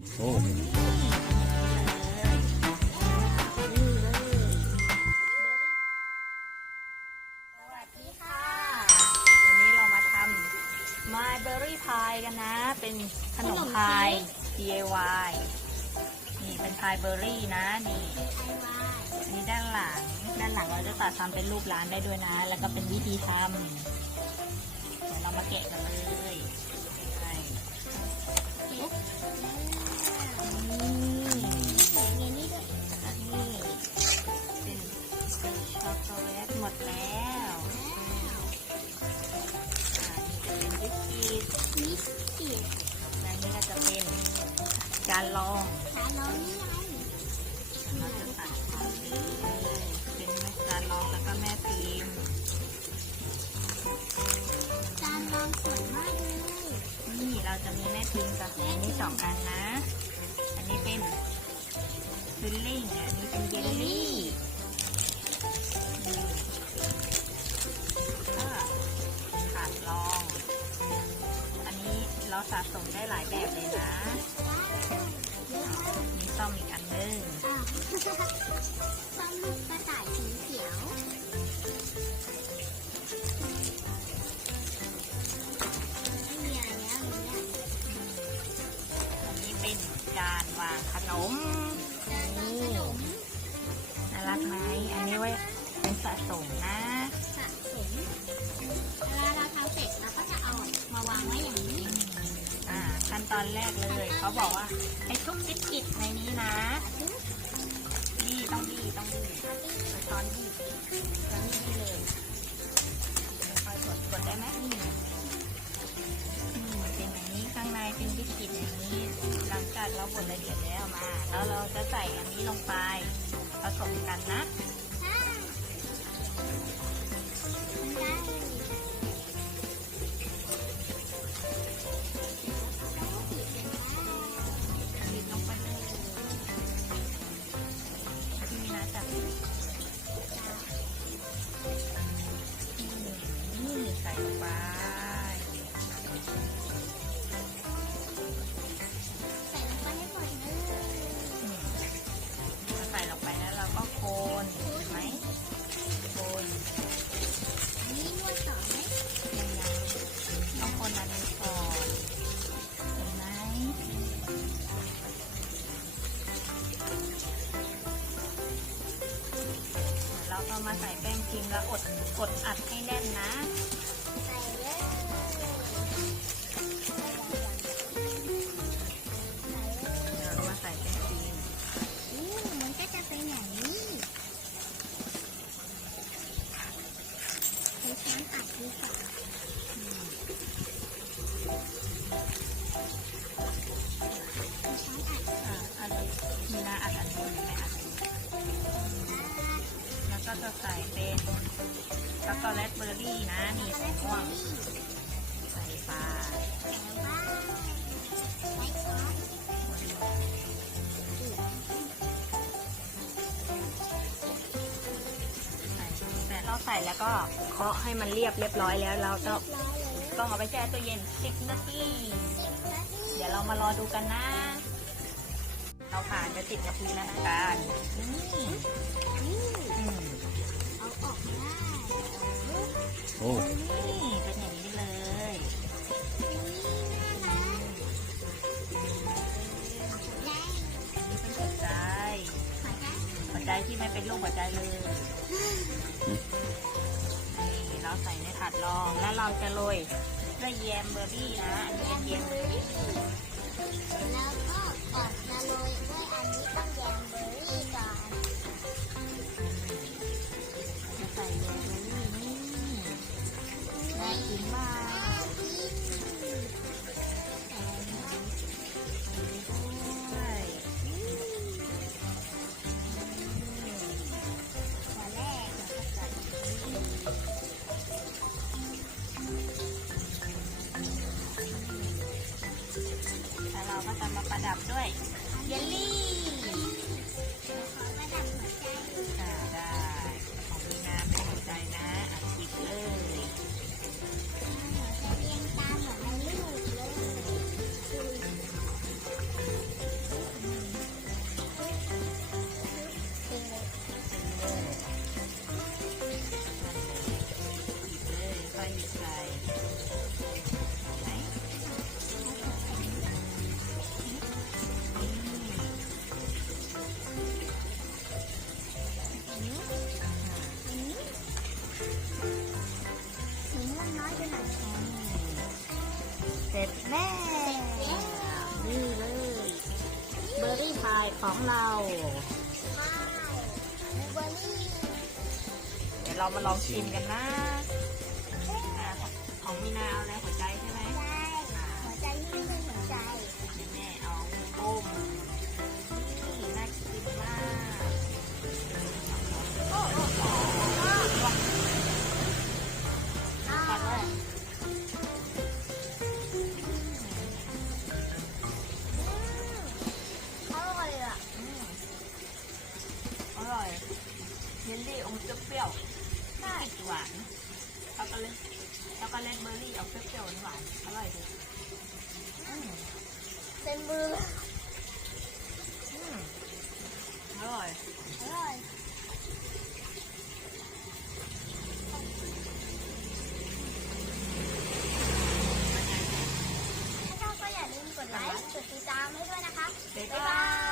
โอ้สวัสดีค่ะ วันนี้เรามาทำ My Berry Pie กันนะ เป็นขนมพาย DIY นี่เป็นพายเบอร์รี่นะนี่นี่ด้านหลังเราจะตัดทำเป็นรูปร้านได้ด้วยนะ แล้วก็เป็นวิธีทำเดี๋ยวเรามาแกะกันเลยใช่นี่นี่เป็นช็อกโกแลตหมดแล้วนี่จะเป็นบิสกิตและนี่ก็จะเป็นจานรองเราจะตัดก่อนเลยเป็นจานรองแล้วก็แม่พิมพ์จานรองสวยมากเลย นี่เราจะมีแม่พิมพ์กับอันนี้สองอันนะ อันนี้เป็นฟิลลิ่งอันนี้เป็นเยลลี่ก็ถาดรอง อันนี้เราสะสมได้หลายแบบเลยนะมีต้อมอีกอันนึง ต้นลูกกระต่ายสีเขียวไม่มีอะไรแล้วเนี่ย อันนี้เป็นจานวางขนม จานรองขนม น่ารักไหมอันนี้ไว้เป็นสะสมนะ สะสมเวลาเราทำเสร็จเราก็จะเอามาวางไว้อย่างนี้ ขั้นตอนแรกเลยเขาบอกว่าให้ชุบบิสกิตในนี้นะบี้ต้องช้อนบี้แล้วนี่บี้เลยคอยกดได้ไหมเป็นอย่างนี้ข้างในเป็นบิสกิตอย่างนี้หลังจากเราบดละเอียดแล้วมาแล้วเราจะใส่อันนี้ลงไปผสมกันนะบีบลงไปเลยที่มีนะจับนี่ใส่ลงไปใส่ลงไปแล้วเราก็โคนเห็นไหมโคน นี่นวดต่อไหม ยังต้องคนอันนี้ก่อนเห็นไหมเราก็มาใส่แป้งพิมพ์แล้วกดอัดให้แน่นนะ ใส่เลย เรามาใส่แป้งพิมพ์ มันก็จะเป็นอย่างนี้ใช้ช้อนตัดดีกว่าใช้ช้อนตัด อันนี้มีนาอัดอันนี้ไม่อัดอันนี้แล้วก็จะใส่เป็นช็อกโกแลตเบอร์รี่นะนี่สีม่วงใส่ปลาแต่เราใส่แล้วก็เคาะให้มันเรียบร้อยแล้วเราก็ต้องเอาไปแช่ตู้เย็น10 นาที เดี๋ยวเรามารอดูกันนะ เราผ่านไป10 นาทีแล้วนะกันเอาออกได้ โอ้ นี่เป็นอย่างนี้เลยนี่เป็นหัวใจที่ไม่เป็นรูปหัวใจเลยนี่เราใส่ในถาดรองแล้วเราจะโรยด้วยแยมเบอร์รี่นะอันนี้เป็นแยมเบอร์รี่ แล้วก็ก่อนจะโรยด้วยอันนี้ต้องแยมเบอร์รี่ก่อน จะใส่แยมเบอร์รี่นี่น่ากินมากด้วย ตัวแรกเราก็ใส่ แล้วเราก็จะมาประดับด้วยเยลลี่ ขอระดับหัวใจ ได้ของมีน้ำเป็นหัวใจนะอัดจิบเลย หัวใจเรียงตามเหมือนในรูปเลย ของเรา พายบลูเบอร์รี่ เดี๋ยวเรามาลองชิมกันนะอ่ะของมีนาเอาอะไรหัวใจใช่ไหม ได้หัวใจนี่เป็นหัวใจ แม่เอาต้มนี่น่ากินมากโอ้โอ้โอ้ทานเลย อร่อยอ่ะ อร่อยเยลลี่อมเปรี้ยวๆไม่ติดหวานช็อกโกแลตเบอร์รี่ออกเปรี้ยวๆหวานอร่อยดี เต็มมือ อร่อย อร่อยถ้าชอบก็อย่าลืมกดไลค์ กดติดตามให้ด้วยนะคะ บ๊าย บ๊าย บา บาย ย